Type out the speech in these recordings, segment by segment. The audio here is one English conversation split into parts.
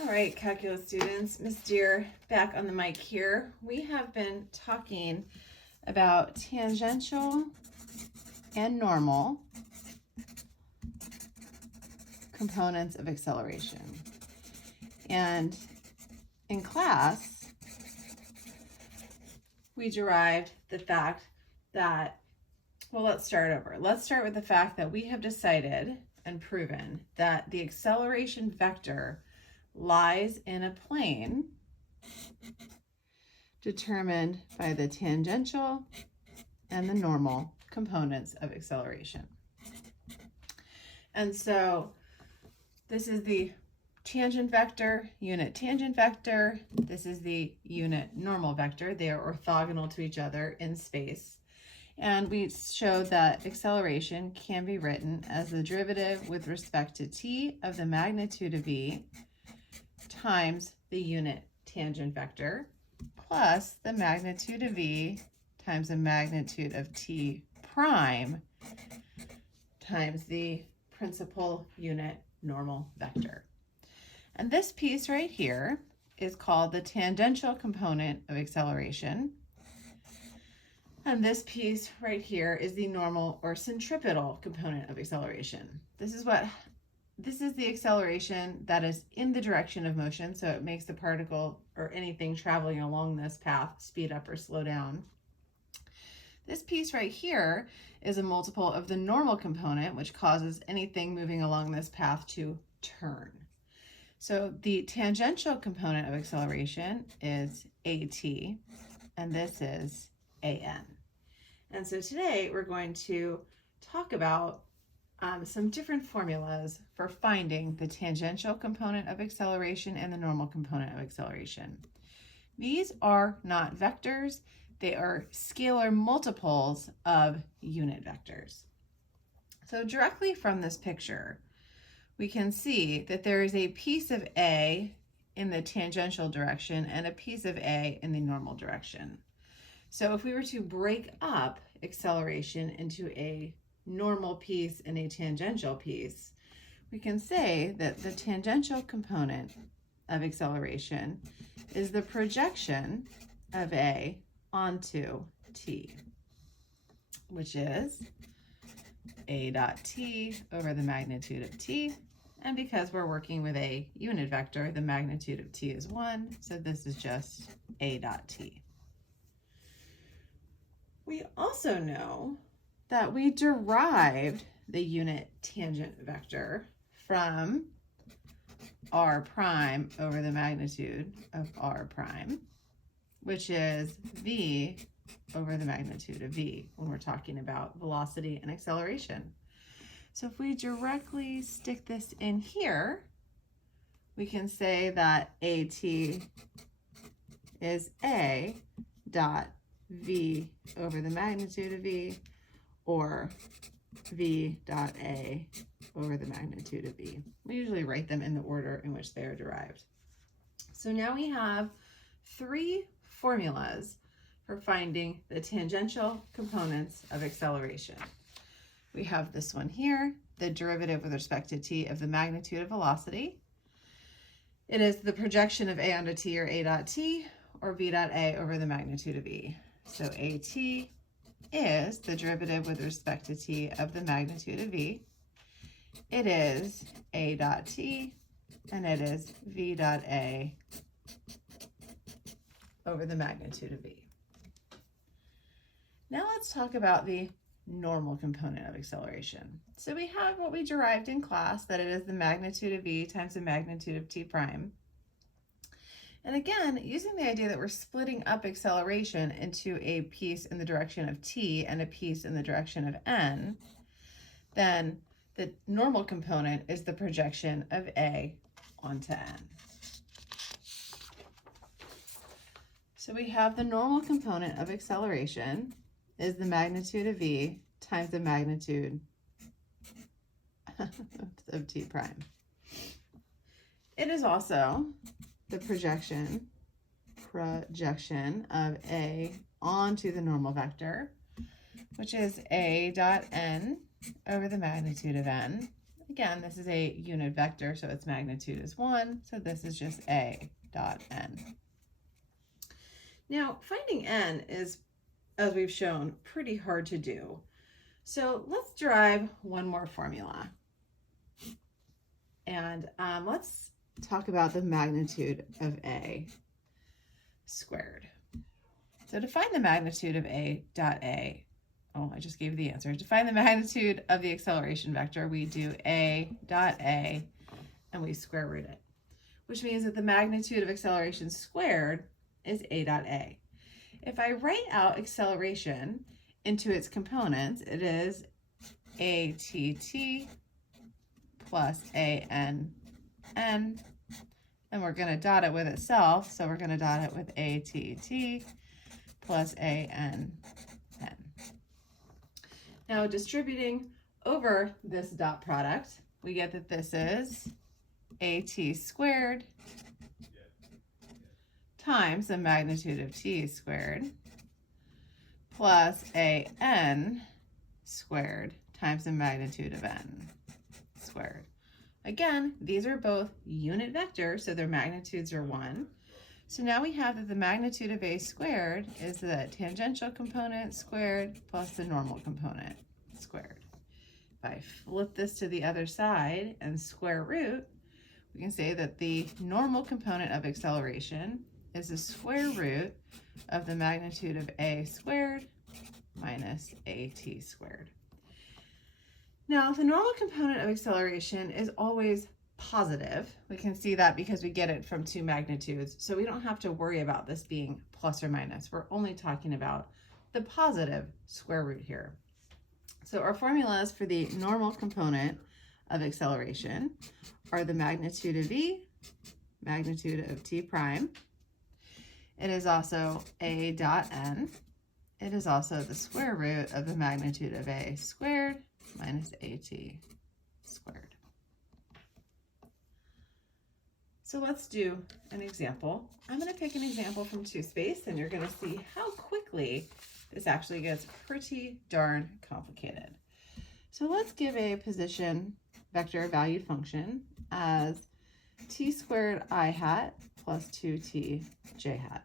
All right, calculus students, Ms. Deer back on the mic here. We have been talking about tangential and normal components of acceleration. And in class, we derived the fact that, well, let's start over. Let's start with the fact that we have decided and proven that the acceleration vector lies in a plane determined by the tangential and the normal components of acceleration. And so this is the tangent vector, unit tangent vector. This is the unit normal vector. They are orthogonal to each other in space. And we showed that acceleration can be written as the derivative with respect to t of the magnitude of v times the unit tangent vector plus the magnitude of v times the magnitude of t prime times the principal unit normal vector. And this piece right here is called the tangential component of acceleration. And this piece right here is the normal or centripetal component of acceleration. This is the acceleration that is in the direction of motion, so it makes the particle or anything traveling along this path speed up or slow down. This piece right here is a multiple of the normal component, which causes anything moving along this path to turn. So the tangential component of acceleration is AT, and this is AN. And so today we're going to talk about some different formulas for finding the tangential component of acceleration and the normal component of acceleration. These are not vectors, they are scalar multiples of unit vectors. So directly from this picture, we can see that there is a piece of A in the tangential direction and a piece of A in the normal direction. So if we were to break up acceleration into a normal piece and a tangential piece, we can say that the tangential component of acceleration is the projection of A onto t, which is A dot t over the magnitude of t. And because we're working with a unit vector, the magnitude of t is 1, so this is just A dot t. We also know that we derived the unit tangent vector from r prime over the magnitude of r prime, which is v over the magnitude of v when we're talking about velocity and acceleration. So if we directly stick this in here, we can say that AT is A dot v over the magnitude of v, or v dot a over the magnitude of v. We usually write them in the order in which they are derived. So now we have three formulas for finding the tangential components of acceleration. We have this one here, the derivative with respect to t of the magnitude of velocity. It is the projection of a onto t, or a dot t, or v dot a over the magnitude of v. So AT is the derivative with respect to t of the magnitude of v. It is a dot t, and it is v dot a over the magnitude of v. Now let's talk about the normal component of acceleration. So we have what we derived in class, that it is the magnitude of v times the magnitude of t prime. And again, using the idea that we're splitting up acceleration into a piece in the direction of t and a piece in the direction of n, then the normal component is the projection of a onto n. So we have the normal component of acceleration is the magnitude of v times the magnitude of t prime. It is also the projection of a onto the normal vector, which is a dot n over the magnitude of n. Again, this is a unit vector, so its magnitude is 1, so this is just A dot n. Now, finding n is, as we've shown, pretty hard to do. So let's derive one more formula. And let's talk about the magnitude of A squared. So to find the magnitude of A dot A, oh, I just gave the answer. To find the magnitude of the acceleration vector, we do A dot A and we square root it, which means that the magnitude of acceleration squared is A dot A. If I write out acceleration into its components, it is ATT plus ANN, and we're going to dot it with itself, so we're going to dot it with ATT plus ANN. Now, distributing over this dot product, we get that this is AT squared times the magnitude of t squared plus AN squared times the magnitude of n squared. Again, these are both unit vectors, so their magnitudes are 1. So now we have that the magnitude of A squared is the tangential component squared plus the normal component squared. If I flip this to the other side and square root, we can say that the normal component of acceleration is the square root of the magnitude of A squared minus AT squared. Now, the normal component of acceleration is always positive. We can see that because we get it from two magnitudes, so we don't have to worry about this being plus or minus. We're only talking about the positive square root here. So our formulas for the normal component of acceleration are the magnitude of V, magnitude of T prime. It is also A dot n. It is also the square root of the magnitude of A squared minus AT squared. So let's do an example. I'm going to pick an example from 2-space, and you're going to see how quickly this actually gets pretty darn complicated. So let's give a position vector valued function as t squared I hat plus 2t j hat.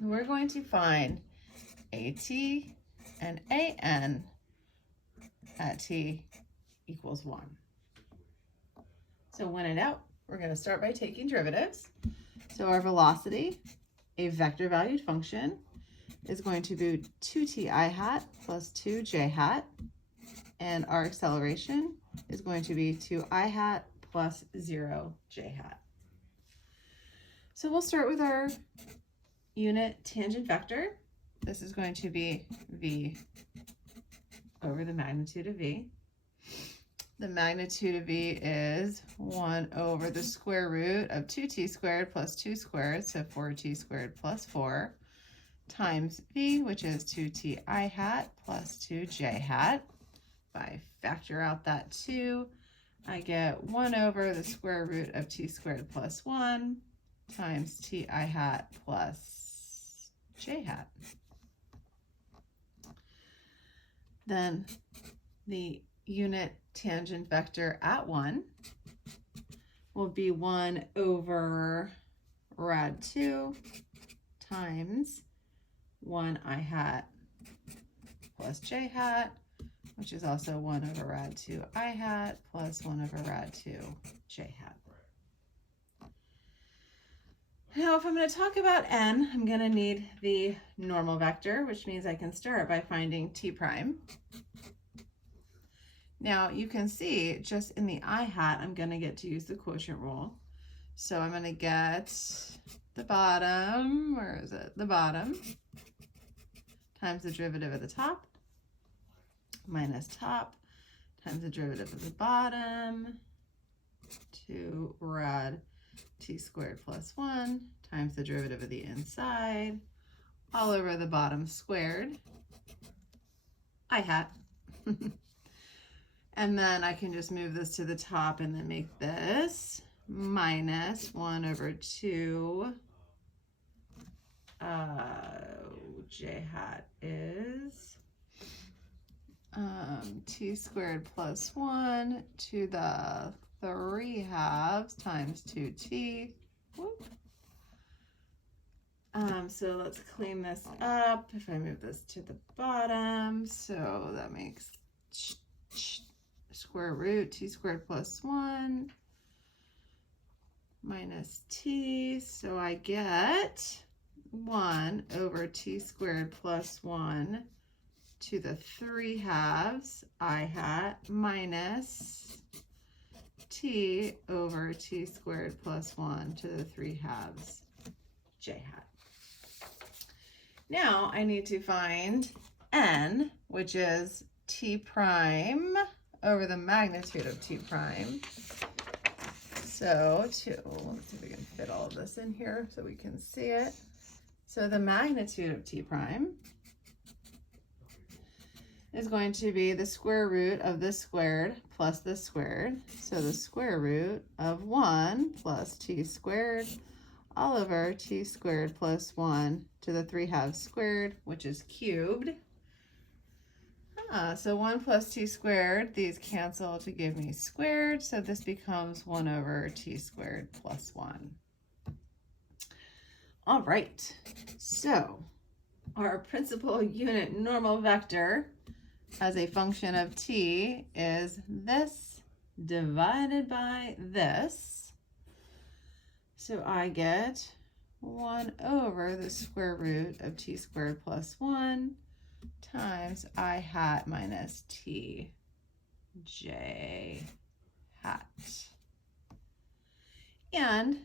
We're going to find AT and AN at t equals 1. So when in doubt, we're going to start by taking derivatives. So our velocity, a vector valued function, is going to be 2t I hat plus 2j hat, and our acceleration is going to be 2i hat plus 0j hat. So we'll start with our unit tangent vector. This is going to be v over the magnitude of v. The magnitude of v is 1 over the square root of 2t squared plus 2 squared, so 4t squared plus 4, times v, which is 2t I hat plus 2j hat. If I factor out that 2, I get 1 over the square root of t squared plus 1 times t I hat plus j hat. Then the unit tangent vector at 1 will be 1 over rad 2 times 1 I hat plus j hat, which is also 1 over rad 2 I hat plus 1 over rad 2 j hat. Now, if I'm going to talk about n, I'm going to need the normal vector, which means I can start by finding t prime. Now, you can see just in the I hat, I'm going to get to use the quotient rule. So I'm going to get the bottom, where is it? The bottom times the derivative of the top minus top times the derivative of the bottom, 2 rad t squared plus 1 times the derivative of the inside, all over the bottom squared, I hat. And then I can just move this to the top and then make this minus 1 over 2 j hat is t squared plus 1 to the 3/2 times 2t. Whoop. So let's clean this up. If I move this to the bottom, so that makes square root t squared plus 1 minus t. So I get 1 over t squared plus 1 to the 3/2 I hat minus t over t squared plus 1 to the 3/2 j hat. Now I need to find n, which is t prime over the magnitude of t prime. So let's see if we can fit all of this in here so we can see it. So the magnitude of t prime is going to be the square root of this squared plus this squared. So the square root of 1 plus t squared all over t squared plus 1 to the 3/2 squared, which is cubed. So 1 plus t squared, these cancel to give me squared, so this becomes 1 over t squared plus 1. All right, so our principal unit normal vector as a function of t is this divided by this. So I get 1 over the square root of t squared plus 1 times I hat minus t j hat. And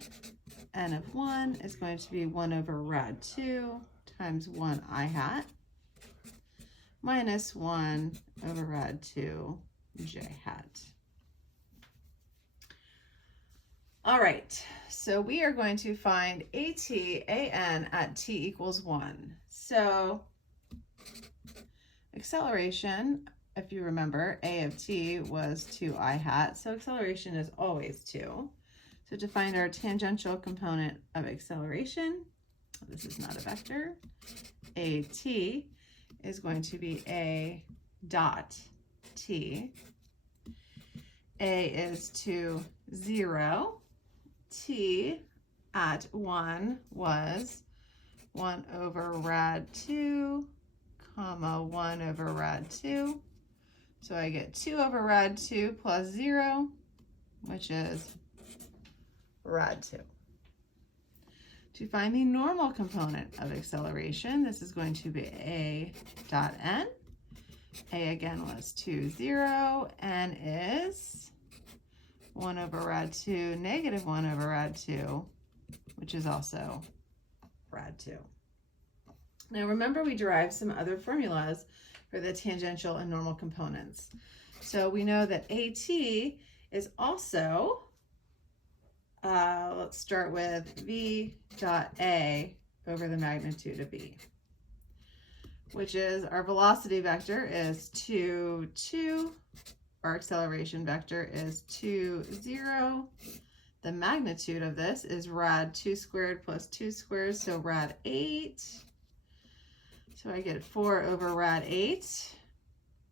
n of 1 is going to be 1 over rad 2 times 1 I hat minus 1 over rad 2 j hat. All right, so we are going to find AN at t equals 1. So acceleration, if you remember, a of t was 2 I hat, so acceleration is always 2. So to find our tangential component of acceleration, this is not a vector, AT is going to be a dot t. A is to 0. T at 1 was 1 over rad 2, comma 1 over rad 2. So I get 2 over rad 2 plus 0, which is rad 2. To find the normal component of acceleration, this is going to be a dot n. A again was 2, 0, n is 1 over rad 2, negative 1 over rad 2, which is also rad 2. Now remember, we derived some other formulas for the tangential and normal components. So we know that AT is also, let's start with V dot A over the magnitude of B, which is our velocity vector is 2, 2. Our acceleration vector is 2, 0. The magnitude of this is rad 2 squared plus 2 squared, so rad 8. So I get 4 over rad 8,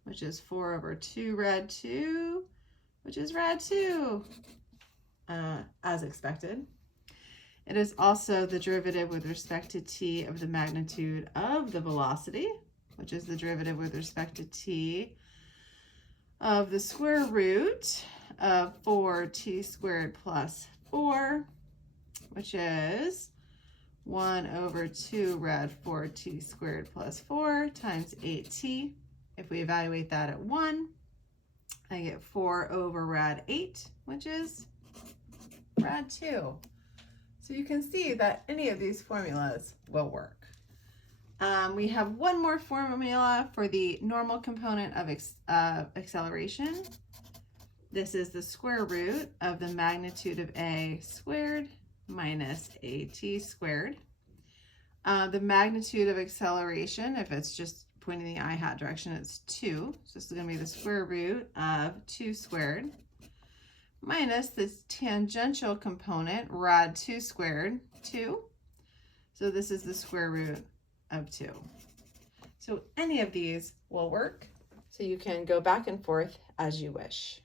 which is 4 over 2 rad 2, which is rad 2, as expected. It is also the derivative with respect to t of the magnitude of the velocity, which is the derivative with respect to t of the square root of 4t squared plus 4, which is 1 over 2 rad 4t squared plus 4 times 8t. If we evaluate that at 1, I get 4 over rad 8, which is rad 2. So you can see that any of these formulas will work. We have one more formula for the normal component of acceleration. This is the square root of the magnitude of a squared minus at squared. The magnitude of acceleration, if it's just pointing the I hat direction, it's 2. So this is going to be the square root of 2 squared minus this tangential component, rad 2 squared, 2. So this is the square root of 2. So any of these will work. So you can go back and forth as you wish.